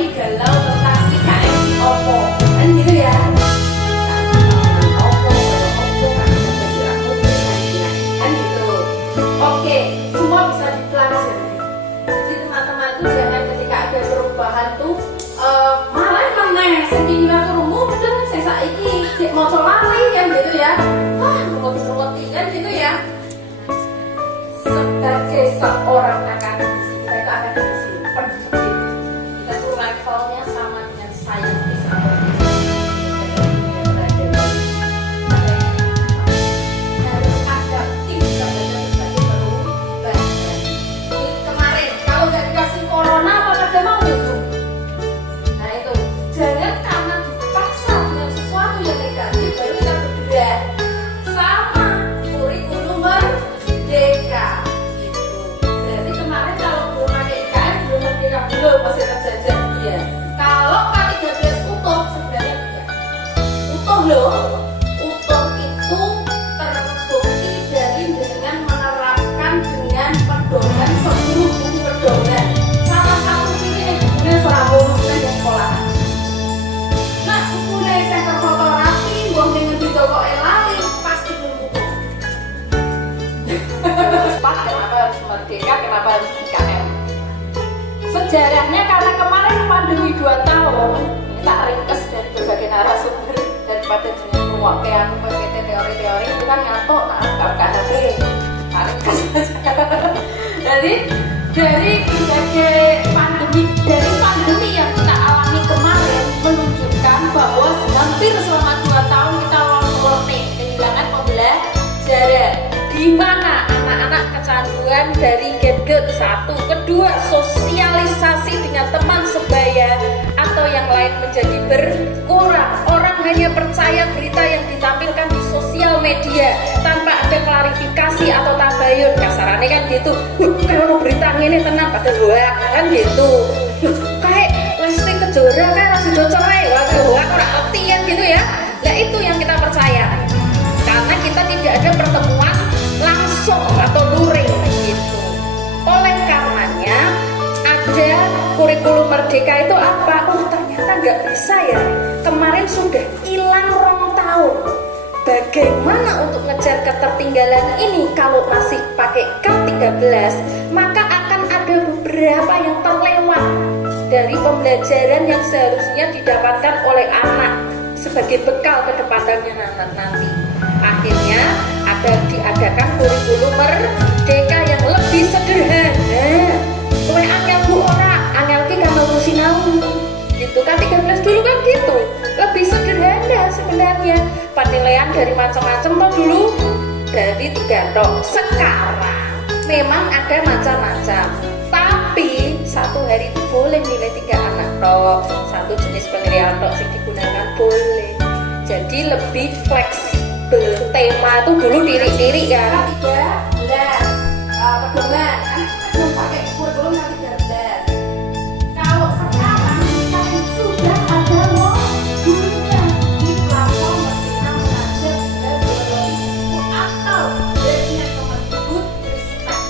ngapain galau tentang IKN di Oppo kan gitu ya. Kan gitu. Oke, semua bisa dipelajari. Jadi teman-teman tuh jangan ketika ada perubahan tuh malah meneh saking krungu bener saya saiki sik maca lali kan gitu ya. Wah, ngerti kan gitu ya. Sebagai seorang akademisi, kita itu akademisi pendidik, kita tuh levelnya sama dengan saintis atau harus adaptif sebagai perubahan. Kemarin kalau nggak dikasih corona apa pada mau itu? Nah itu jangan karena dipaksa dengan sesuatu yang negatif baru kita bergerak sama kurikulum merdeka. Belum masih terjajah dia. Kalau K13 utuh sebenarnya tidak utuh loh. Utuh itu terbukti dari dengan menerapkan dengan pedoman 10 buku pedoman. Salah satu ciri yang bukunya seorang lulusnya di sekolah. Nah bukunya yang terfotografi, buang dengan di toko elali pasti belum utuh. Kenapa harus merdeka? Kenapa harus IKN? Sejarahnya karena kemarin pandemi 2 tahun, ini tak ringkes dari berbagai narasumber daripada dengan mewakilkan pakai teori-teori itu kan ngantuk, nah HP tak ringkes. Jadi dari berbagai pandemi yang kita alami kemarin menunjukkan bahwa hampir selama 2 tahun kita learning, kehilangan pembelajaran, di mana anak-anak kecanduan dari gadget satu, kedua sosialisasi dengan teman sebaya atau yang lain menjadi berkurang. Orang hanya percaya berita yang ditampilkan di sosial media tanpa ada klarifikasi atau tabayun. Kasarannya kan gitu, kalau berita ini tenang pada hoak kan gitu. Kayak Lesti Kejora kan masih cerai, waduh hoak orang artian gitu ya. Nah itu yang kita percaya karena kita tidak ada pertemuan langsung atau luring gitu. Oleh karenanya ada kurikulum merdeka itu apa? Oh ternyata nggak bisa ya. Kemarin sudah hilang 2 tahun. Bagaimana untuk ngejar ketertinggalan ini? Kalau masih pakai K13 maka akan ada beberapa yang terlewat dari pembelajaran yang seharusnya didapatkan oleh anak sebagai bekal ke depannya nanti. Akhirnya diadakan kurikulum merdeka yang lebih sederhana. Kowe angel bu ora, angel ki kamel sinau. Gitu kan 13 dulu kan gitu. Lebih sederhana sebenarnya. Penilaian dari macam-macam toh dulu dari 3 tok. Sekarang memang ada macam-macam. Tapi 1 hari itu boleh nilai 3 anak tok. 1 jenis penilaian tok sing digunakan boleh. Jadi lebih fleksibel. Tema itu dulu diri-diri kan 13 pedoman kan belum pakai kurikulum K13. Kalau sekarang kan sudah ada modulnya di platform Merdeka Mengajar atau dari Kemendikbud Ristek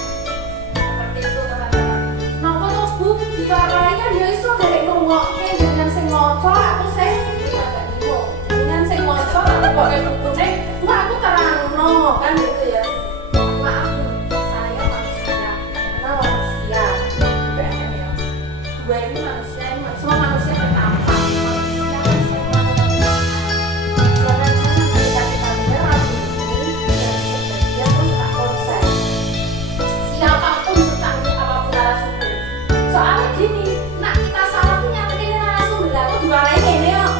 seperti itu teman-teman. Nopo terus bu diwarai kan ya iso dari ngrungokke dengan sing maca aku saya agak bingung dengan sing maca kok bukunya wah aku terangno kan gitu ya. Maaf saya manusia karena manusia bukan ya gue ini manusia semua manusia bertambah manusia jangan ketika kita dengar ini dan sebagian terus tak konsen siapapun secanggih apapun narasumber soalnya gini nak kita salah tuh nyakitin narasumber lah tuh 2 lain ini yuk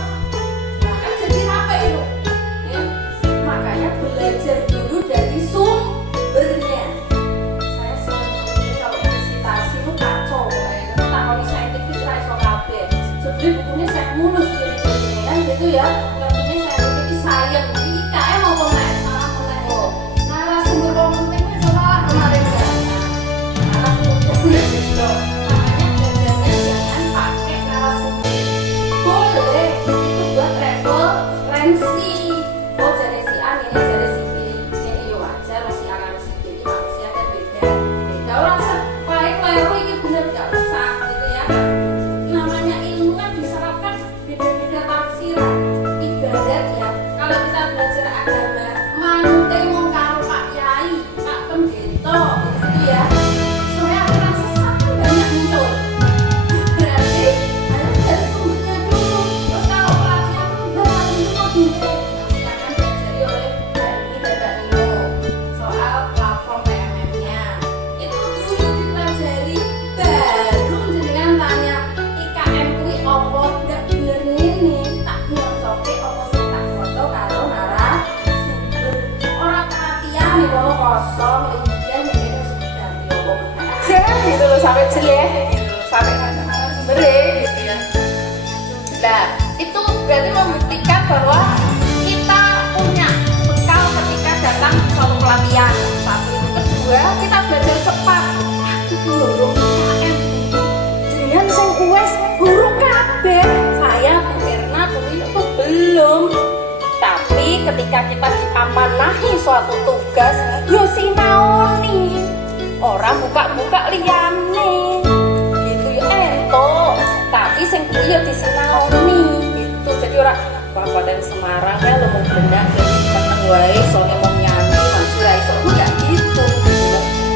nah kan jadi apa itu ya makanya belajar dulu dari sumbernya. Saya selalu kalau presentasi itu kacau tak kalau saintifik lah iso kabeh sebenarnya bukunya saya mulus ciri-cirinya kan gitu ya ngertinya saintifik sayang jadi IKN mau pemain salah pemain loh narasumber kalau pentingnya salah kemarin kan narasumber gitu makanya belajarnya jangan pakai narasumber boleh itu buat referensi. Oh jadi si A ini jadi si B ini yo wajar si A karo si B ini manusia kan beda beda orang sebaik kleru ini bener gak usah gitu ya namanya ilmu kosong dia mikirnya sudah gitu loh, sampai jelek gitu, sampai narasumbernya gitu ya. Nah itu berarti membuktikan bahwa kita punya bekal ketika datang ke suatu pelatihan. Satu, kedua kita belajar cepat. Aduh lho UKM dengan sing uwes buruk kabeh. Saya Bu Mirna dulu itu belum. Tapi ketika kita diamanahi suatu tugas, yo sinaoni. Orang buka-buka liyane. Gitu yo entuk. Tapi sing kuwi yo disinaoni gitu. Jadi ora Kabupaten Semarang ya lu mau benda meneng wae soalnya mau nyanyi maju ra iso enggak gitu.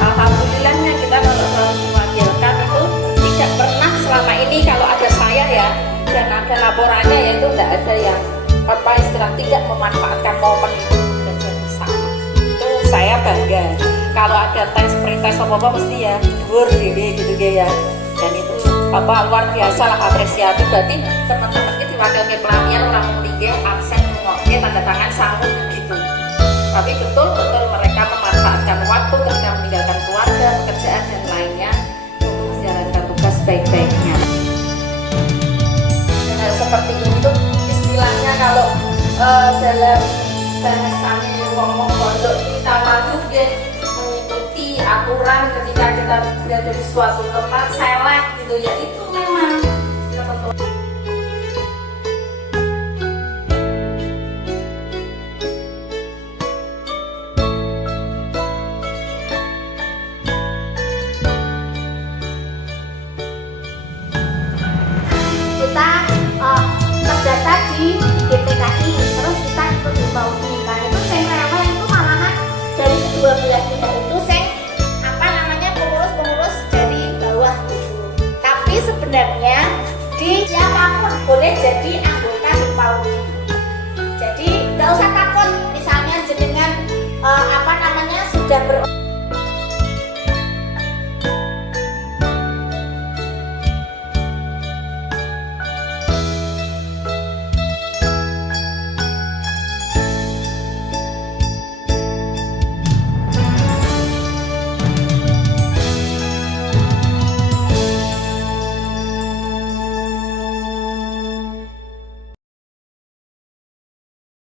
Alhamdulillahnya kita kalau selalu mewakilkan itu tidak pernah selama ini kalau ada saya ya dan ada laporannya ya itu enggak ada yang apa istilah tidak memanfaatkan momen itu dan jadi sama. Itu saya bangga. Kalau ada tes pre-tes apa mesti ya dhuwur dhewe gitu ya. Dan itu apa luar biasa lah apresiasi. Berarti teman-teman ini diwakilkan pelatihan orang menglinggih absen ngomongnya tanda tangan sanggup gitu. Tapi betul-betul mereka memanfaatkan waktu ketika meninggalkan keluarga, pekerjaan dan lainnya untuk menjalankan tugas baik-baiknya. Nah, seperti itu istilahnya kalau dalam bahasanya ngomong pondok kita wajib ya mengikuti aturan ketika kita berada di suatu tempat selek gitu ya, itu memang ketentuan. Kita terdaftar di GPKI, terus kita ikut di Baudi. Nah itu saya rewel itu malahan dari kedua belah kita itu saya apa namanya pengurus-pengurus dari bawah gitu. Tapi sebenarnya di siapapun boleh jadi